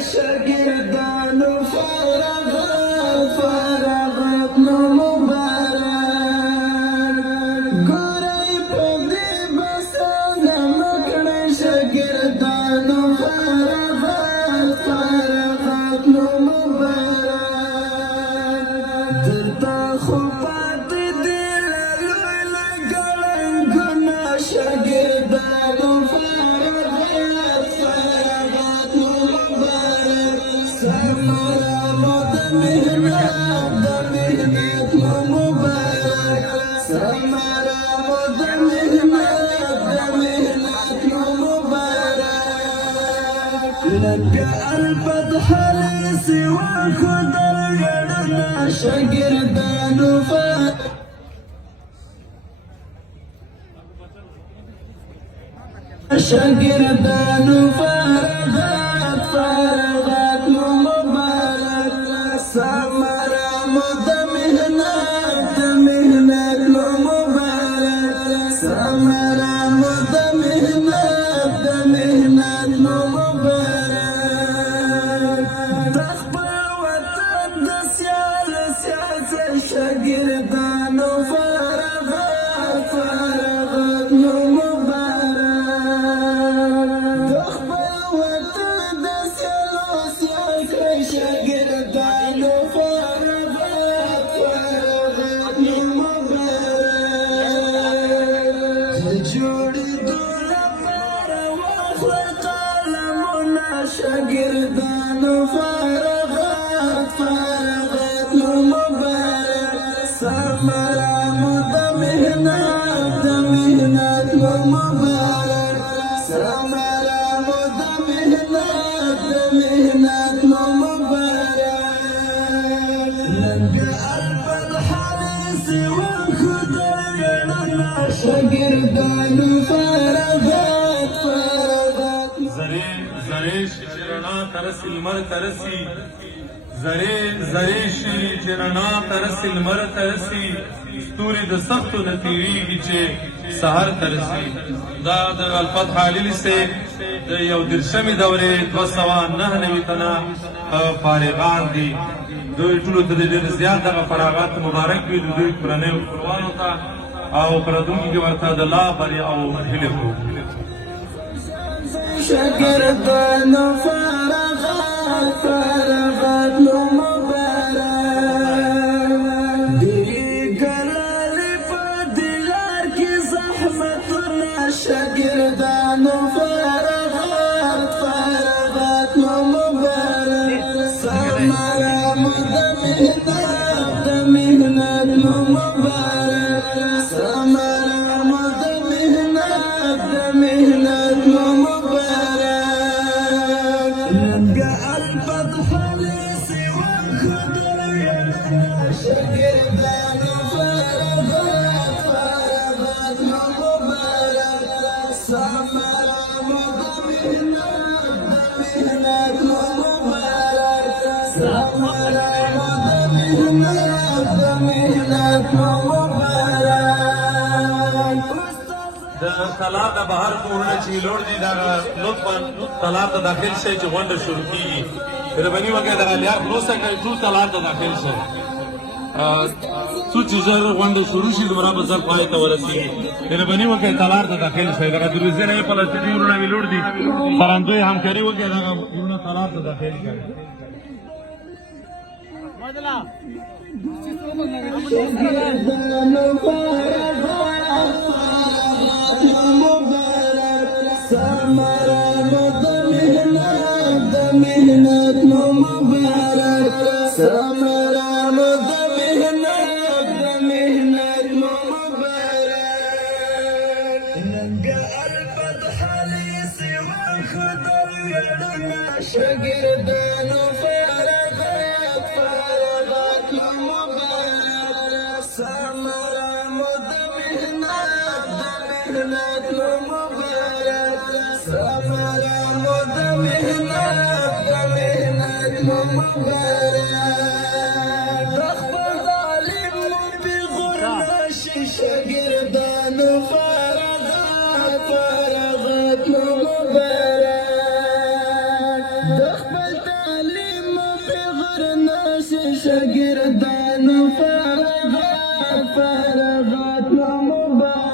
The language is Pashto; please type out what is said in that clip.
شاگردانو فارغت نو مبارک ګورئ په دې بسانه مکړئ شاگردانو فارغت نو مبارک درته خو پاتې دي لوی ګړنګونه شاگردانو لك الفتح لسوى خضر يدنا شاگردان شاگردان فارغت نو مبارک سمرا مد مهنت نو مبارک سمرا مد مهنت نو مبارک تخبر وطن د سیاست شاگردانو فارغت نو شاگردانو فارغت نو مبارک جوړې دوله پاره واخله قلمونه شاگردانو فارغت نو مبارک ثمره مو د مهنت نو مبارک ثمره مو د مهنت نو شاگردانو فارغت زره شرنا ترسی المر ترسی زره شرنا ترسی المر ترسی ستوري د سختو نتیریږي چې سحر ترسی دا د الفتح علیلی سے د یو درشمې دورې 209 تنه فارغان دي دوی ټولو ته ډېر زیات دغه فراغت مبارک وي دوی کورنیو قربانو ته او پردونکي ورته د الله بریا او هیله کوو شاگردانو فارغت نو مبارک دیری گلالی پا دیلار کی زحمتنا شاگردانو فارغت نو مبارک سمرا مد مهنت نو مبارک سمرا مد مهنت نو مبارک لنگا الفتح لسوى خضر يدنا شاگردانو فارغت نو مبارک سمرا مد مهنت نو مبارک سمرا مد مهنت نو مبارک د طلا د بهر کورونه چې لوړ دي دا لطفا طلا ته داخل شي چې غونډه شروع کیږي ربني وګړي د لیار بروسه کوي ټول طلا ته داخل شي څو چې زر غونډه شروع شي دومره به زر پای ته ورسیږي ربني وګړي طلا ته داخل شي دا د روزه نه پلاستیکي ورونه ویلوړ دي خراندوی همکاري وګړي دا ورونه طلا ته داخل شي شاگردانو فارغت نو مبارک ثمره مد مهنت نو مبارک ثمره مد مهنت نو مبارک لنگا الفتح لسوى خضر يدنا شاگردانو فارغت نو مبارک ثمره مد مهنت نو مبارک ثمره مد مهنت نو مبارک تخبر ظالم بغر نشي شاگردانو فارغت نو مبارک دخل تعلیم بغیر نشی شاگردان فارغات مبارک